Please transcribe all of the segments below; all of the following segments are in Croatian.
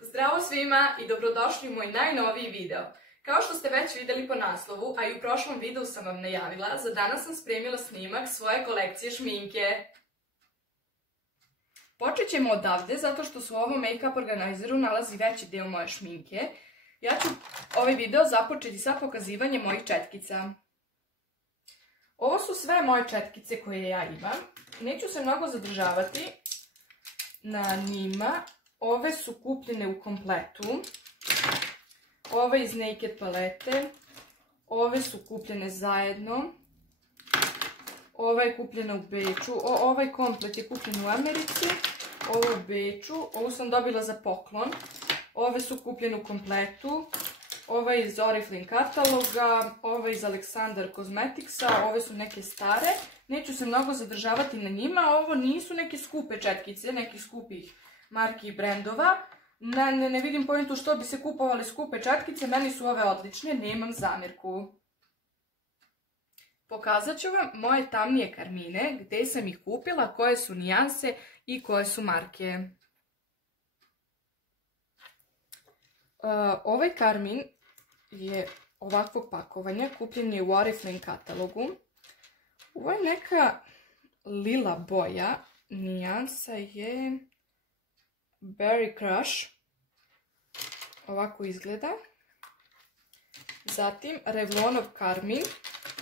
Zdravo svima i dobrodošli u moj najnoviji video. Kao što ste već vidjeli po naslovu, a i u prošlom videu sam vam najavila, za danas sam spremila snimak svoje kolekcije šminke. Počet ćemo odavde, zato što se u ovom make-up organizeru nalazi veći deo moje šminke. Ja ću ovaj video započeti sa pokazivanjem mojih četkica. Ovo su sve moje četkice koje ja imam. Neću se mnogo zadržavati na njima. Ove su kupljene u kompletu. Ove iz Naked palete. Ove su kupljene zajedno. Ova je kupljena u Beču. Ovaj komplet je kupljen u Americi. Ovo u Beču. Ovu sam dobila za poklon. Ove su kupljene u kompletu. Ova je iz Oriflame kataloga. Ova je iz Aleksandar Cosmeticsa. Ove su neke stare. Neću se mnogo zadržavati na njima. Ovo nisu neke skupe četkice, nekih skupih marki i brendova. Ne vidim pointu što bi se kupovali skupe četkice. Meni su ove odlične, nemam zamjerku. Pokazat ću vam moje tamnije karmine, gdje sam ih kupila, koje su nijanse i koje su marke. Ovaj karmin je ovakvog pakovanja, kupljen je u Oriflame katalogu. Ovo je neka lila boja, nijansa je Berry Crush, ovako izgleda. Zatim Revlonov karmin,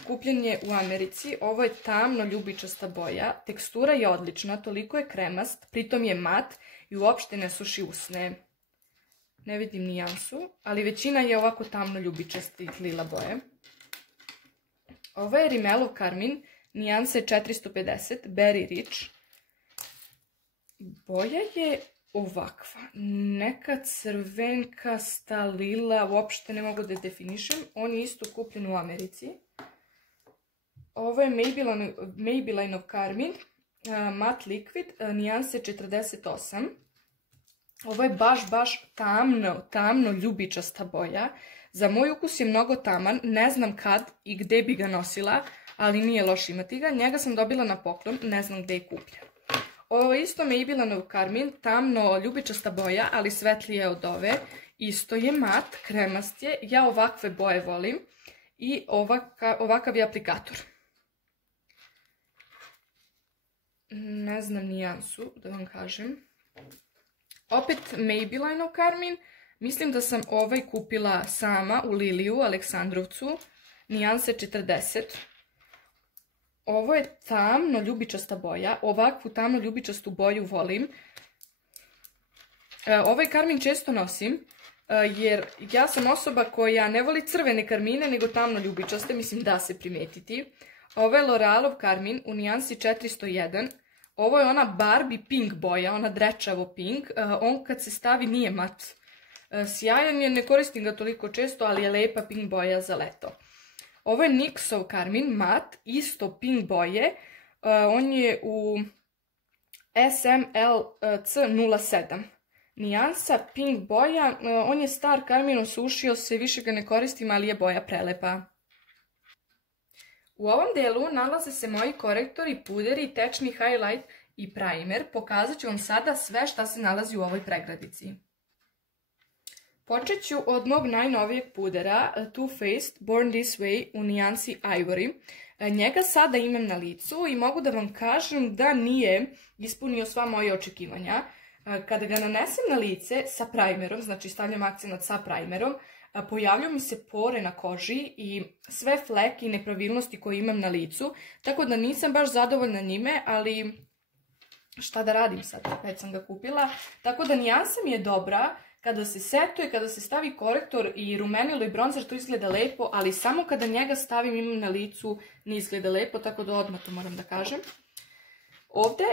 kupljen je u Americi. Ovo je tamno ljubičasta boja, tekstura je odlična, toliko je kremast, pritom je mat i uopšte ne suši usne. Ne vidim nijansu, ali većina je ovako tamno ljubičastih lila boje. Ovo je Rimmelov karmin, nijansa je 450, Berry Rich. Boja je ovakva, neka crvenkasta lila, uopšte ne mogu da je definišem. On je isto kupljen u Americi. Ovo je Maybellineov karmin, Matte Liquid, nijanse 48. Ovo je baš tamno ljubičasta boja. Za moj ukus je mnogo taman, ne znam kad i gde bi ga nosila, ali nije loš imati ga. Njega sam dobila na poklon, ne znam gde je kupljen. Ovo je isto Maybellineov karmin, tamno ljubičasta boja, ali svetlije od ove. Isto je mat, kremast je, ja ovakve boje volim i ovakav je aplikator. Ne znam nijansu, da vam kažem. Opet Maybellineov karmin, mislim da sam ovaj kupila sama u Liliju, Aleksandrovcu, nijanse 40. Ovo je tamno ljubičasta boja, ovakvu tamno ljubičastu boju volim. Ovaj karmin često nosim, jer ja sam osoba koja ne voli crvene karmine, nego tamno ljubičaste, mislim da se primetiti. Ovo je L'Orealov karmin u nijansi 401. Ovo je ona Barbie pink boja, ona drečavo pink. On kad se stavi nije mat. Sjajan je, ne koristim ga toliko često, ali je lepa pink boja za leto. Ovo je NYXov karmin, mat, isto pink boje. On je u SMLC07. Nijansa pink boja, on je star karmin, osušio se, više ga ne koristim, ali je boja prelepa. U ovom delu nalaze se moji korektori, puderi, tečni highlight i primer. Pokazat ću vam sada sve šta se nalazi u ovoj pregradici. Počet ću od mog najnovijeg pudera, Too Faced Born This Way u nijansi Ivory. Njega sada imam na licu i mogu da vam kažem da nije ispunio sva moje očekivanja. Kada ga nanesem na lice sa primerom, znači stavljam akcenat sa primerom, pojavljuju mi se pore na koži i sve fleke i nepravilnosti koje imam na licu, tako da nisam baš zadovoljna njime, ali šta da radim sad, već sam ga kupila. Tako da nijansa mi je dobra, kada se setuje, kada se stavi korektor i rumenilo i bronzer, to izgleda lepo, ali samo kada njega stavim imam na licu ne izgleda lepo, tako da odmah to moram da kažem. Ovde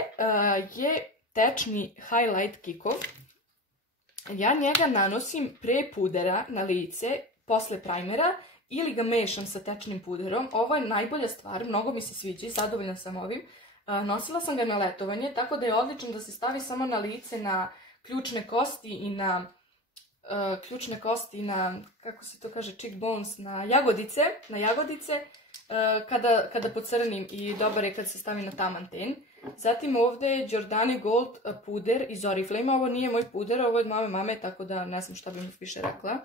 je tečni highlight Kikov. Ja njega nanosim pre pudera na lice, posle primera, ili ga mešam sa tečnim puderom. Ovo je najbolja stvar, mnogo mi se sviđa i zadovoljna sam ovim. Nosila sam ga na letovanje, tako da je odlično da se stavi samo na lice, na ključne kosti i na, kako se to kaže, cheekbones, na jagodice, kada pocrnim, i dobar je kad se stavi na taman ten. Zatim ovdje je Giordani Gold puder iz Oriflame. Ovo nije moj puder, ovo je od moje mame, tako da ne znam šta bih više rekla.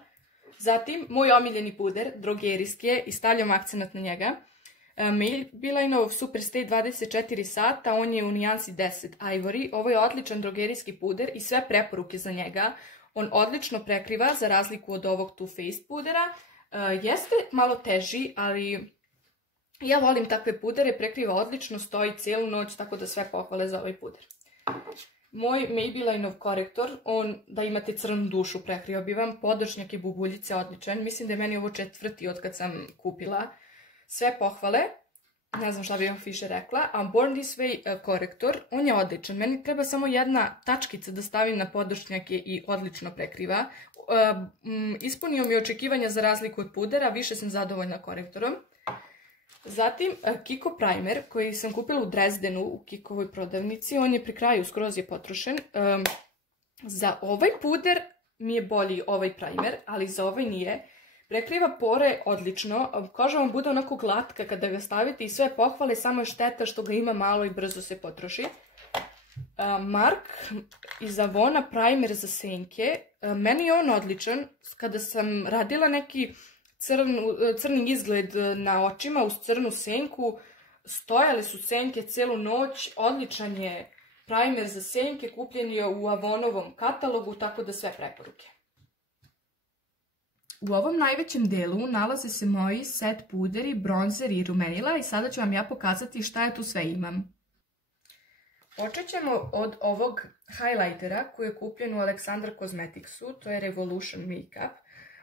Zatim, moj omiljeni puder, drogerijski je i stavljam akcenat na njega. Maybellineov Superstay 24 sata, on je u nijansi 10 Ivory. Ovo je odličan drogerijski puder i sve preporuke za njega. On odlično prekriva, za razliku od ovog Too Faced pudera. Jeste malo teži, ali ja volim takve pudere, prekriva odlično, stoji cijelu noć, tako da sve pohvale za ovaj puder. Moj Maybellineov korektor, on da imate crnu dušu prekrio bi vam, podočnjak i bubuljice odličan. Mislim da je meni ovo 4. od kad sam kupila. Sve pohvale, ne znam šta bih vam više rekla, a Born This Way korektor, on je odličan. Meni treba samo jedna tačkica da stavim na podočnjake i odlično prekriva. Ispunio mi očekivanja za razliku od pudera, više sam zadovoljna korektorom. Zatim Kiko primer koji sam kupila u Dresdenu u Kikovoj prodavnici, on je pri kraju, skroz je potrošen. Za ovaj puder mi je bolji ovaj primer, ali za ovaj nije. Prekriva pore odlično, koža vam bude onako glatka kada ga stavite i sve pohvale, samo je šteta što ga ima malo i brzo se potroši. Mark iz Avona primer za senke, meni je on odličan, kada sam radila neki crni izgled na očima uz crnu senku, stojale su senke celu noć, odličan je primer za senke, kupljen je u Avonovom katalogu, tako da sve preporuke. U ovom najvećem delu nalaze se moji set puderi, bronzer i rumenila i sada ću vam ja pokazati šta ja tu sve imam. Počet ćemo od ovog highlightera koji je kupljen u Alexandra Cosmeticsu, to je Revolution Makeup.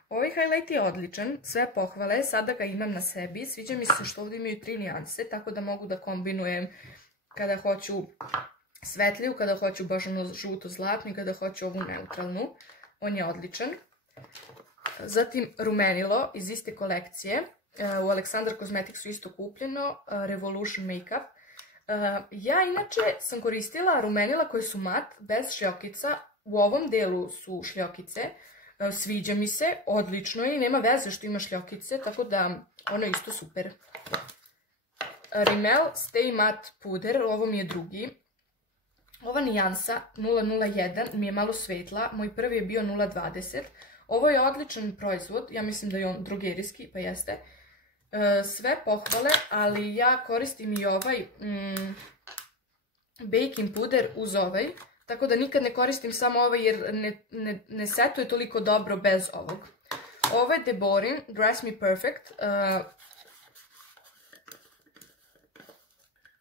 Ovaj highlight je odličan, sve pohvale, sada ga imam na sebi, sviđa mi se što ovdje imaju 3 nijanse, tako da mogu da kombinujem kada hoću svetliju, kada hoću baš ono žuto-zlatnu i kada hoću ovu neutralnu. On je odličan. Zatim rumenilo iz iste kolekcije, u Alexandra Cosmeticsu isto kupljeno, Revolution Makeup. Ja inače sam koristila rumenila koje su mat, bez šljokica, u ovom delu su šljokice, sviđa mi se, odlično je i nema veze što ima šljokice, tako da ono je isto super. Rimmel Stay Matte puder, ovo mi je drugi. Ova nijansa 001 mi je malo svetla, moj prvi je bio 020. Ovo je odličan proizvod, ja mislim da je on drogerijski, pa jeste. Sve pohvale, ali ja koristim i ovaj baking puder uz ovaj. Tako da nikad ne koristim samo ovaj jer ne setuje toliko dobro bez ovog. Ovo je Deborin Dress Me Perfect.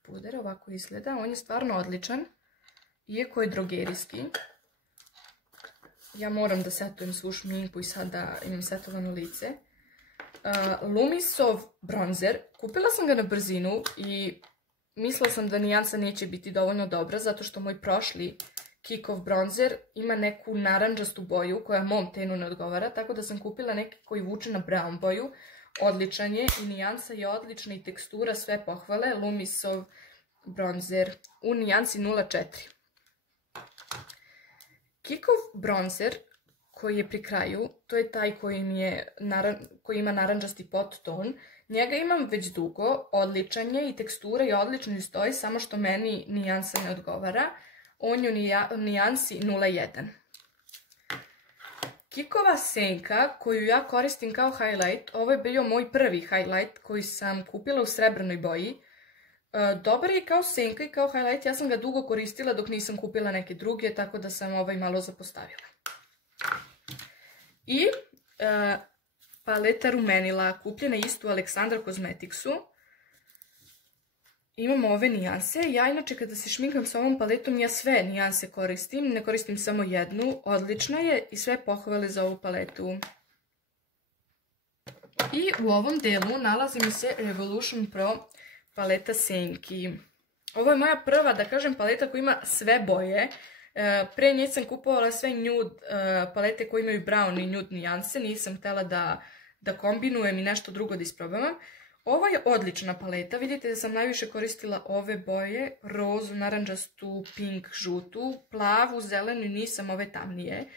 Puder ovako izgleda, on je stvarno odličan. Iako je drogerijski. Ja moram da setujem svu šminku i sada imam setovano lice. Lumisov bronzer. Kupila sam ga na brzinu i mislila sam da nijansa neće biti dovoljno dobra zato što moj prošli Kikov bronzer ima neku naranđastu boju koja mom tenu ne odgovara, tako da sam kupila neki koji vuče na brown boju. Odličan je i nijansa je odlična i tekstura, sve pohvale. Lumisov bronzer u nijansi 04. Kikov bronzer koji je pri kraju, to je taj koji ima naranđasti podton. Njega imam već dugo, odličan je i tekstura je odlična i stoji, samo što meni nijansa ne odgovara. On je u nijansi 01. Kikova senka koju ja koristim kao highlight, ovo je bio moj prvi highlight koji sam kupila u srebrnoj boji. Dobar je kao senka i kao highlight, ja sam ga dugo koristila dok nisam kupila neke druge, tako da sam ovaj malo zapostavila. I paleta rumenila, kupljena isto u Alexandra Cosmeticsu. Imamo ove nijanse. Ja inače kada se šminkam sa ovom paletom, ja sve nijanse koristim, ne koristim samo jednu. Odlična je i sve pohvale za ovu paletu. I u ovom delu nalazi mi se Revolution Pro paleta senki. Ovo je moja prva, da kažem, paleta koja ima sve boje. Pre nje sam kupovala sve nude palete koje imaju brown i nude nijanse. Nisam htjela da kombinujem i nešto drugo da isprobavam. Ovo je odlična paleta. Vidite da sam najviše koristila ove boje. Rozu, naranđastu, pink, žutu, plavu, zelenu i nisam ove tamnije.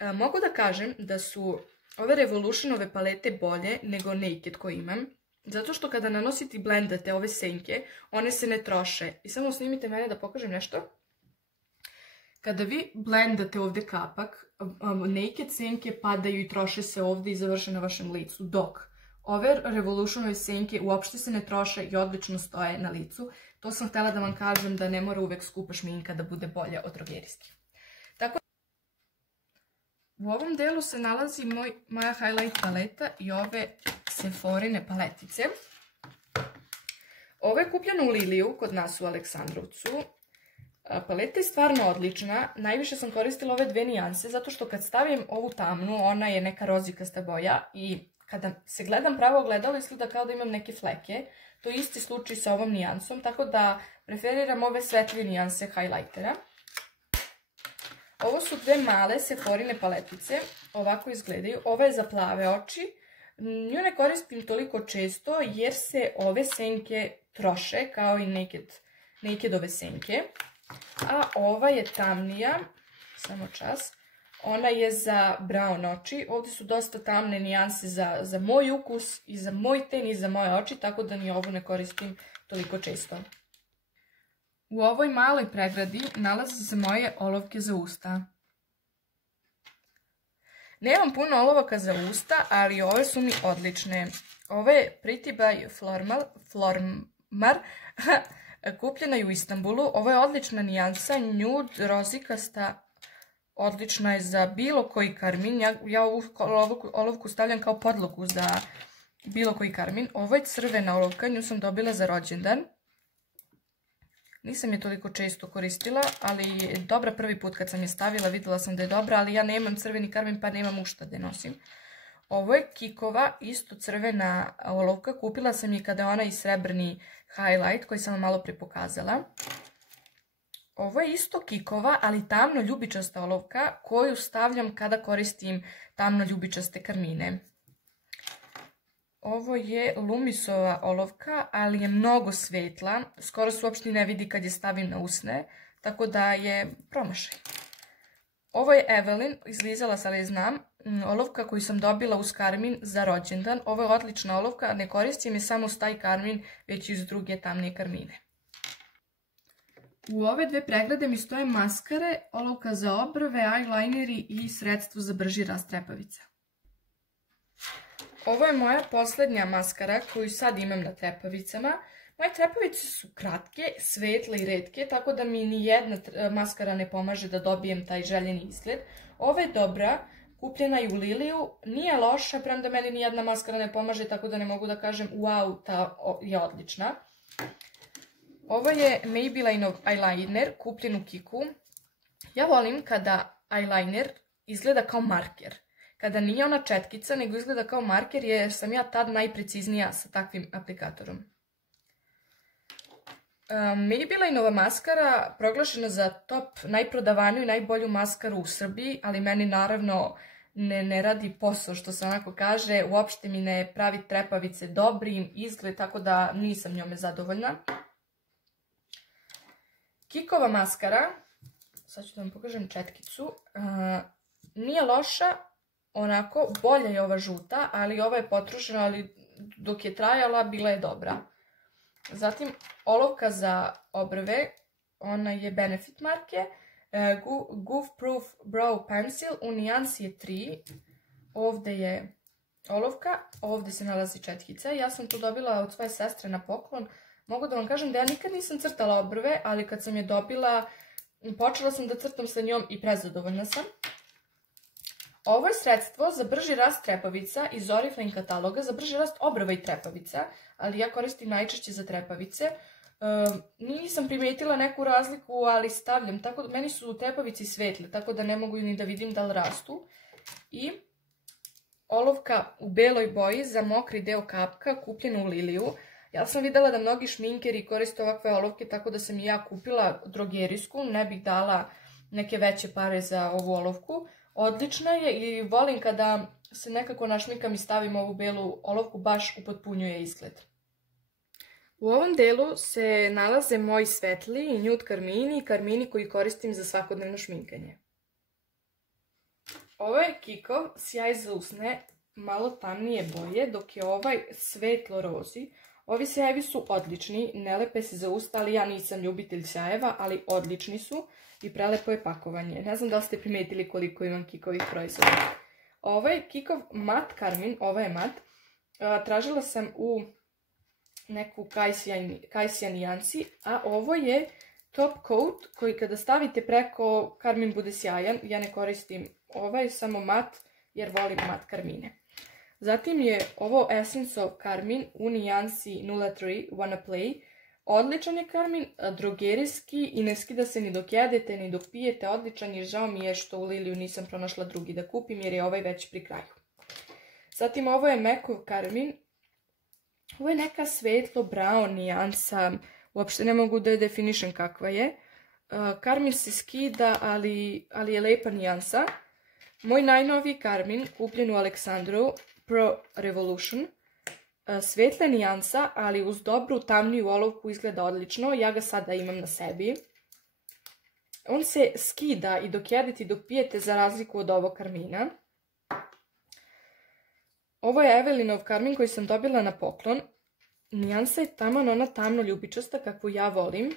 Mogu da kažem da su ove Revolutionove palete bolje nego Naked koje imam. Zato što kada nanosite i blendate ove senke, one se ne troše. I samo snimite mene da pokažem nešto. Kada vi blendate ovde kapak, neke senke padaju i troše se ovde i završe na vašem licu, dok ove Revolutionove senke uopšte se ne troše i odlično stoje na licu. To sam htjela da vam kažem, da ne mora uvek skupa šminka da bude bolja od drogerijske. Tako, u ovom delu se nalazi moja highlight paleta i ove Sephorine paletice. Ovo je kupljeno u Liliju, kod nas u Aleksandrovcu. Paleta je stvarno odlična. Najviše sam koristila ove dve nijanse, zato što kad stavim ovu tamnu, ona je neka rozikasta boja i kada se gledam pravo ogledalo, izgleda kao da imam neke fleke. To je isti slučaj sa ovom nijansom, tako da preferiram ove svetlije nijanse highlightera. Ovo su dve male Sephorine paletice, ovako izgledaju. Ova je za plave oči. Nju ne koristim toliko često jer se ove senke troše, kao i Nakedove senke. A ova je tamnija, samo čas, ona je za brown oči. Ovdje su dosta tamne nijanse za moj ukus i za moj ten i za moje oči, tako da ni ovu ne koristim toliko često. U ovoj maloj pregradi nalaze se moje olovke za usta. Nemam puno olovaka za usta, ali ove su mi odlične. Ove je Pretty by Flormar, kupljena je u Istanbulu. Ovo je odlična nijansa, nude, rozikasta, odlična je za bilo koji karmin. Ja ovu olovku stavljam kao podlogu za bilo koji karmin. Ovo je crvena olovka, nju sam dobila za rođendan. Nisam je toliko često koristila, ali je dobra prvi put kad sam je stavila, videla sam da je dobra, ali ja nemam crveni karmin pa nemam u šta da nosim. Ovo je Kikova, isto crvena olovka, kupila sam je kada je onaj srebrni highlight koji sam vam malo pre pokazala. Ovo je isto Kikova, ali tamno ljubičasta olovka koju stavljam kada koristim tamno ljubičaste karmine. Ovo je Lumisova olovka, ali je mnogo svetla, skoro se uopšte ne vidi kad je stavim na usne, tako da je promašaj. Ovo je Evelyn, izlizala sam, ali znam, olovka koju sam dobila uz karmin za rođendan. Ovo je odlična olovka, ne koristim je samo uz taj karmin, već i uz druge tamnije karmine. U ove dve pregrade mi stoje maskare, olovka za obrve, eyelineri i sredstvo za brži rast trepavica. Ovo je moja poslednja maskara koju sad imam na trepavicama. Moje trepavice su kratke, svetle i retke, tako da mi ni jedna maskara ne pomaže da dobijem taj željeni izgled. Ova je dobra, kupljena je u Liliju, nije loša, premda meni ni jedna maskara ne pomaže, tako da ne mogu da kažem wow, ta je odlična. Ovo je Maybelline eyeliner, kupljen u Kiku. Ja volim kada eyeliner izgleda kao marker. Kada nije ona četkica, nego izgleda kao marker, jer sam ja tad najpreciznija sa takvim aplikatorom. Maybelline-ova maskara proglašena za top najprodavaniju i najbolju maskaru u Srbiji, ali meni naravno ne radi posao, što se onako kaže, uopšte mi ne pravi trepavice dobrim izgled, tako da nisam njome zadovoljna. Kikova maskara, sad ću da vam pokažem četkicu, nije loša, onako, bolja je ova žuta, ali ova je potrošena, ali dok je trajala, bila je dobra. Zatim, olovka za obrve, ona je Benefit marke, Goof Proof Brow Pencil, u nijansi je 3. Ovde je olovka, ovde se nalazi četkica. Ja sam to dobila od svoje sestre na poklon. Mogu da vam kažem da ja nikad nisam crtala obrve, ali kad sam je dobila, počela sam da crtam sa njom i prezadovoljna sam. Ovo je sredstvo za brži rast trepavica iz Oriflame kataloga, za brži rast obrva i trepavica, ali ja koristim najčešće za trepavice. Nisam primetila neku razliku, ali stavljam, tako da meni su trepavici svetle, tako da ne mogu ni da vidim da li rastu. I olovka u beloj boji za mokri deo kapka, kupljena u Liliju. Ja sam videla da mnogi šminkeri koriste ovakve olovke, tako da sam i ja kupila drogerijsku, ne bih dala neke veće pare za ovu olovku. Odlična je i volim kada se nekako našminkam i stavim ovu belu olovku, baš upotpunjuje izgled. U ovom delu se nalaze moji svetli i nude karmini i karmini koji koristim za svakodnevno šminkanje. Ovo je Kikov sjaj za usne malo tamnije boje, dok je ovaj svetlo rozi. Ovi sjajevi su odlični, ne lepe se za usta, ali ja nisam ljubitelj sjajeva, ali odlični su i prelepo je pakovanje. Ne znam da li ste primetili koliko imam Kikovih proizvoda. Ovaj Kikov mat karmin, ovaj je mat, tražila sam u neku kajsija nijansi, a ovo je top coat koji kada stavite preko karmin bude sjajan. Ja ne koristim ovaj, samo mat jer volim mat karmine. Zatim je ovo Essence of Karmin u nijansi 03 Wanna Play. Odličan je karmin, drogerijski i ne skida se ni dok jedete ni dok pijete. Odličan je, žao mi je što u Liliju nisam pronašla drugi da kupim jer je ovaj već pri kraju. Zatim ovo je Mekov karmin. Ovo je neka svetlo brown nijansa, uopšte ne mogu da je definišem kakva je. Karmin se skida, ali je lepa nijansa. Moj najnoviji karmin, kupljen u Aleksandru, Pro Revolution. Svetla nijansa, ali uz dobru tamniju olovku izgleda odlično. Ja ga sada imam na sebi. On se skida i dok jedete i dok pijete za razliku od ovog karmina. Ovo je Evelinov karmin koji sam dobila na poklon. Nijansa je taman ona tamno ljubičasta kakvu ja volim.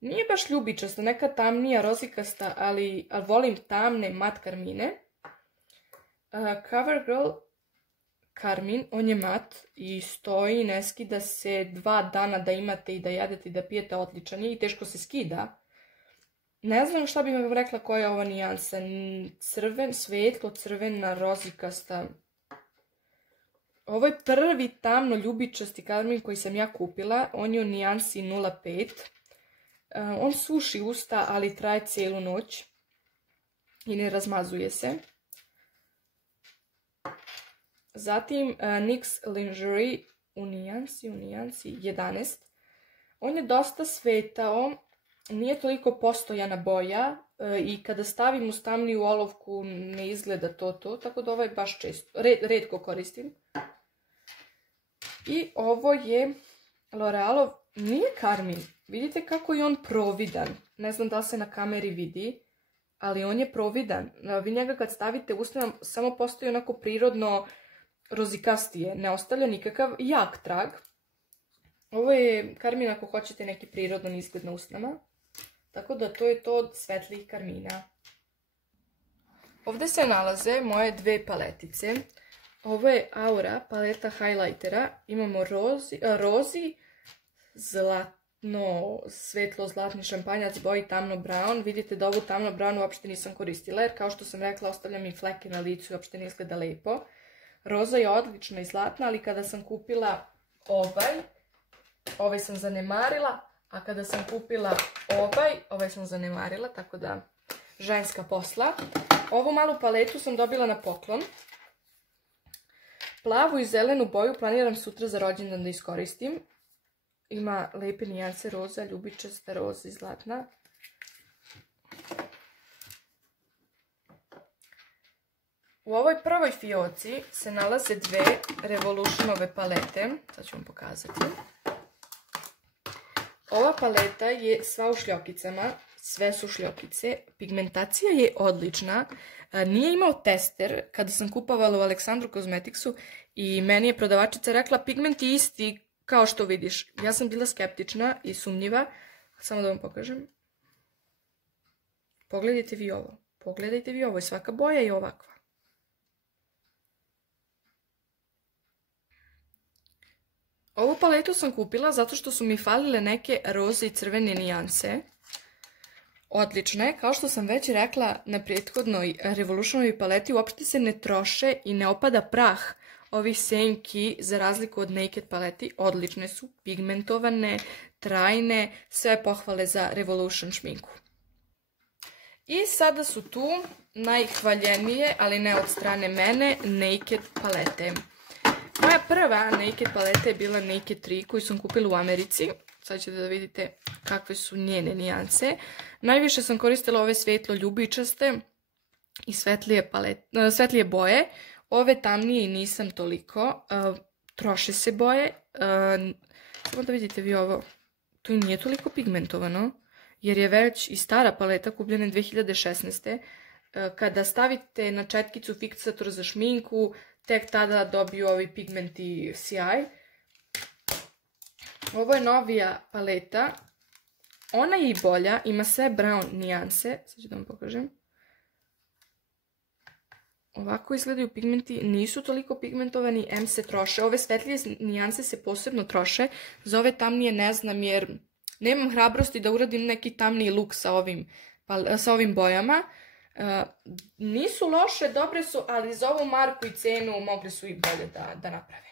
Nije baš ljubičasta, neka tamnija, rozikasta, ali volim tamne mat karmine. CoverGirl karmin, on je mat i stoji, ne skida se 2 dana da imate i da jedete i da pijete, odličan je i teško se skida. Ne znam šta bih vam rekla koja je ova nijansa. Crven, svetlo, crvena, rozikasta. Ovo je prvi tamno ljubičasti karmin koji sam ja kupila. On je u nijansi 05. On suši usta, ali traje cijelu noć i ne razmazuje se. Zatim NYX Lingerie u nijansi 11. On je dosta svetao, nije toliko postojana boja i kada stavim u tamniju olovku ne izgleda to, tako da ovaj baš često, retko koristim. I ovo je L'Orealov, nije karmin, vidite kako je on providan, ne znam da se na kameri vidi, ali on je providan. Vi njega kad stavite u usta samo postoji onako prirodno rozikastije, ne ostavlja nikakav jak trag. Ovo je karmin ako hoćete neki prirodan izgled na usnama. Tako da to je to od svetlijih karmina. Ovdje se nalaze moje 2 paletice. Ovo je Aura paleta highlightera. Imamo rozi, zlatno, svetlo zlatni šampanjac boji tamno brown. Vidite da ovu tamno brown uopšte nisam koristila jer kao što sam rekla ostavlja mi fleke na licu i uopšte ne izgleda lepo. Roza je odlična i zlatna, ali kada sam kupila ovaj sam zanemarila, a kada sam kupila ovaj sam zanemarila, tako da ženska posla. Ovu malu paletu sam dobila na poklon. Plavu i zelenu boju planiram sutra za rođendan da iskoristim. Ima lepe nijanse roza, ljubičasta, roza i zlatna. U ovoj prvoj fioci se nalaze 2 Revolutionove palete. Sad ću vam pokazati. Ova paleta je sva u šljokicama. Sve su šljokice. Pigmentacija je odlična. Nije imao tester kada sam kupovala u Aleksandru Cosmeticsu i meni je prodavačica rekla pigment je isti kao što vidiš. Ja sam bila skeptična i sumnjiva. Samo da vam pokažem. Pogledajte vi ovo. Pogledajte vi ovo. Svaka boja je ovakva. Ovu paletu sam kupila zato što su mi falile neke roze i crvene nijanse. Odlična je, kao što sam već rekla na prethodnoj Revolutionovoj paleti, uopšte se ne troše i ne opada prah ovih senki za razliku od Naked paleti. Odlične su, pigmentovane, trajne, sve pohvale za Revolution šminku. I sada su tu najhvaljenije, ali ne od strane mene, Naked palete. Moja prva Naked paleta je bila Naked 3 koju sam kupila u Americi. Sad ćete da vidite kakve su njene nijanse. Najviše sam koristila ove svetlo ljubičaste i svetlije boje. Ove tamnije i nisam toliko. Troše se boje. Samo da vidite vi ovo. To i nije toliko pigmentovano. Jer je već i stara paleta kupljena 2016. Kada stavite na četkicu fiksator za šminku, tek tada dobiju ovi pigmenti sjaj. Ovo je novija paleta. Ona je i bolja, ima sve brown nijanse. Sad ću da vam pokažem. Ovako izgledaju pigmenti, nisu toliko pigmentovani, em se troše. Ove svetlije nijanse se posebno troše, za ove tamnije ne znam jer nemam hrabrosti da uradim neki tamniji look sa ovim bojama. Nisu loše, dobre su, ali za ovu marku i cenu mogli su i bolje da naprave.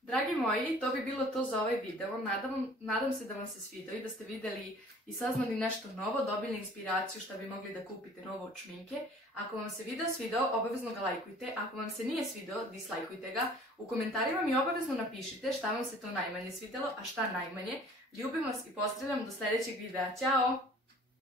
Dragi moji, to bi bilo to za ovaj video. Nadam se da vam se svidao i da ste videli i saznali nešto novo, dobili inspiraciju što bi mogli da kupite novo od šminke. Ako vam se video svidao, obavezno ga lajkujte. Ako vam se nije svidao, dislajkujte ga. U komentarima mi obavezno napišite šta vam se to najmanje svidelo, a šta najmanje. Ljubim vas i pozdravljam do sljedećeg videa. Ćao!